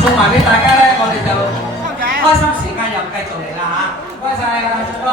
送埋俾大家咧，我哋就開心時間又繼續嚟啦嚇，唔該曬啊，俊哥。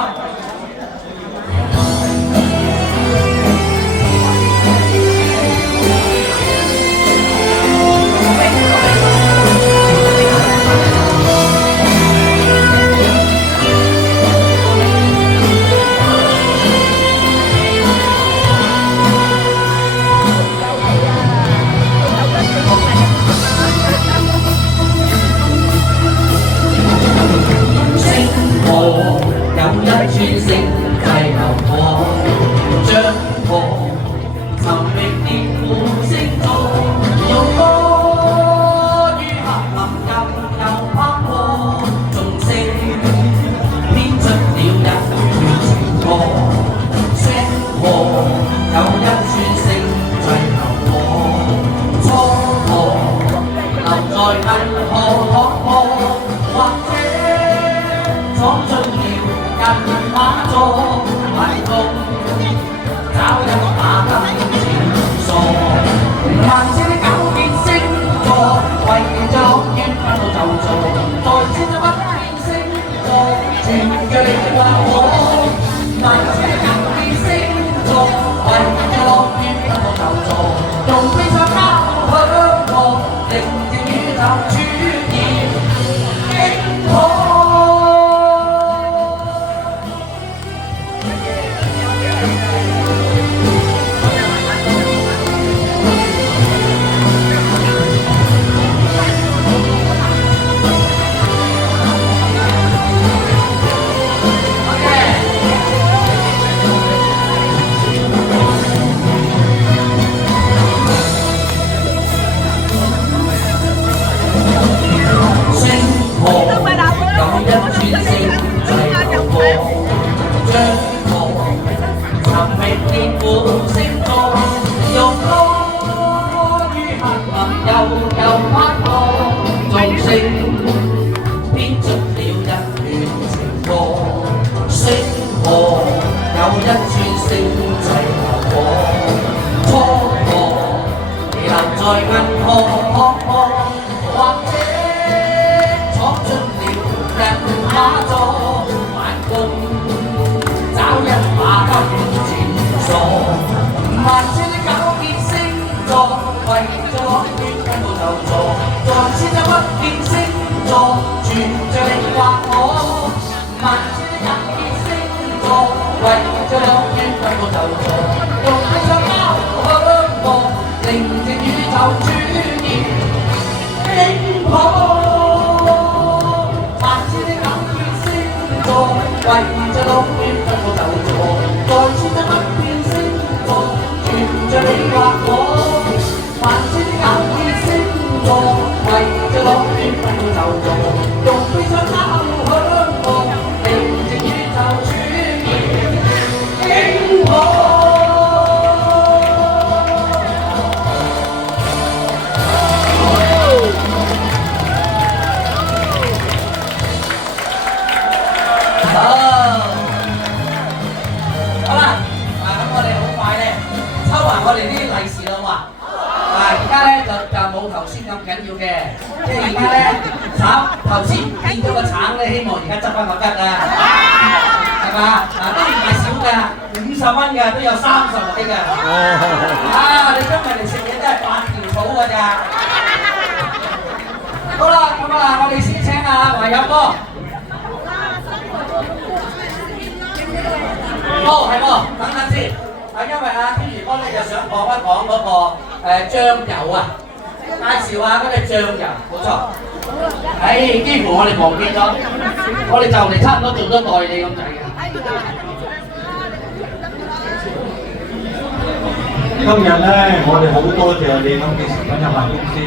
今日咧，我哋好多謝利品嘅食品有限公司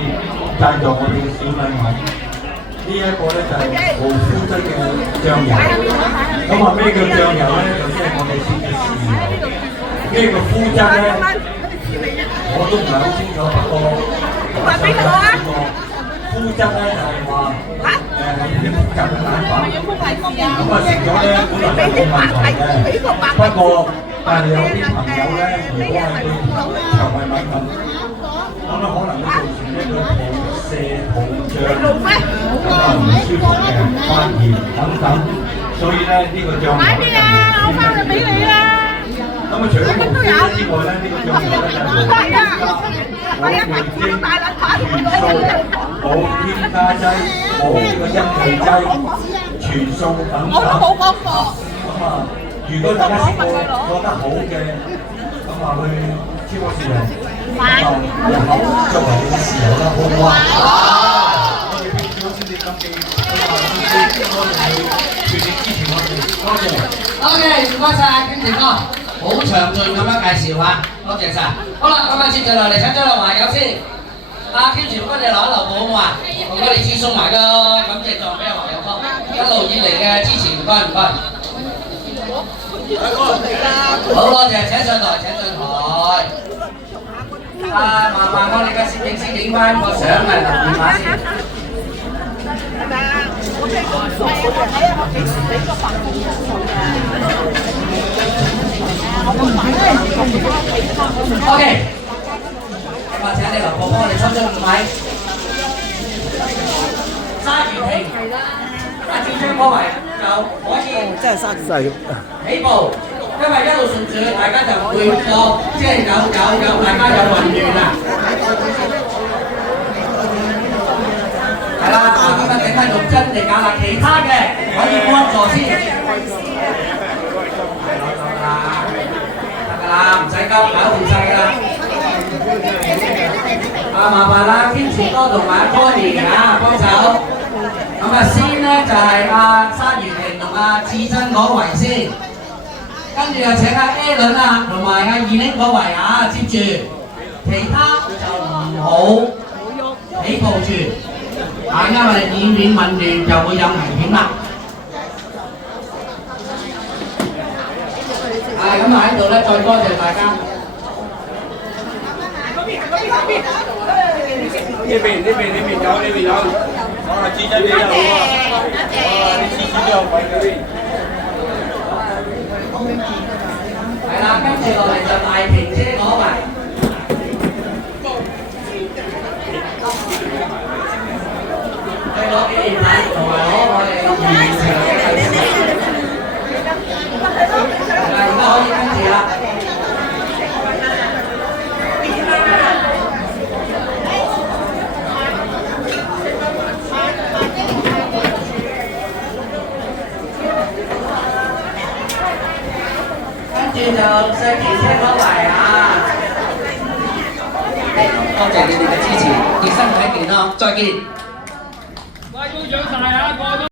贊助我哋嘅小禮物。呢一個咧就係無麩質嘅醬油。咁啊，咩叫醬油咧？就即係我哋先嘅豉油。咩叫麩質咧？我都唔係好清楚，不過我上有試過。麩質咧就係話係啲複雜嘅蛋白。咁啊食咗咧，本來係冇問題嘅。不過但係有啲朋友咧，如果係對腸胃敏感，咁咧可能會造成一個肚瀉、肚脹。唔舒服嘅、發炎等等，所以咧呢個醬油咧我翻去俾你啦。咁啊，除咗無麩質之外咧，呢個醬油咧就冇添加冇味精、全素、冇添加劑、冇呢個陰味劑、全素等等。我都冇講過。咁啊，如果大家食過覺得好嘅，咁啊去超級市場入口作為你嘅豉油啦，好唔好啊？我哋平時好似你咁嘅，咁啊，我哋會全力支持我哋，多謝。OK，唔該晒，經理哥，好詳盡咁樣介紹嚇，多謝晒。好啦，咁啊接住落嚟請咗落埋友先。阿 Q 全幫你留一留步好唔好啊？我幫你支送埋個感謝狀俾阿華友哥，一路以嚟嘅支持，唔該唔該。好多謝，請上台，請上台。麻煩我哋嘅攝影師影翻個相嚟留念下先。OK， 咁啊，請你劉伯幫我哋抽出5位。鯊魚皮，阿志章嗰位就可以真係生細。起步，因為一路順住大家就會播，即係有大家有混亂啊。係啦，咁啊，你睇用真定假啦？其他嘅可以幫助先。得㗎啦，唔使急，搞掂晒㗎啦。麻煩啦，天池哥同埋Tony幫手。咁啊，先咧就係阿鯊魚皮同阿志珍嗰圍先，跟住又請阿 Alan 啊同埋阿二玲嗰圍接住，其他就唔好起步住，因為以免混亂就會有危險啦。咁啊喺度咧，再多謝大家。呢邊有，我知真啲有啊，你次次都有位嗰啲。係啦，跟住落嚟就大平姐嗰圍。你攞幾件牌同埋攞我哋現場嘅提示。而家可以跟住啦。跟住就上電車嗰圍多謝你哋嘅支持，健身體健康，再見。哇！要獎晒啊！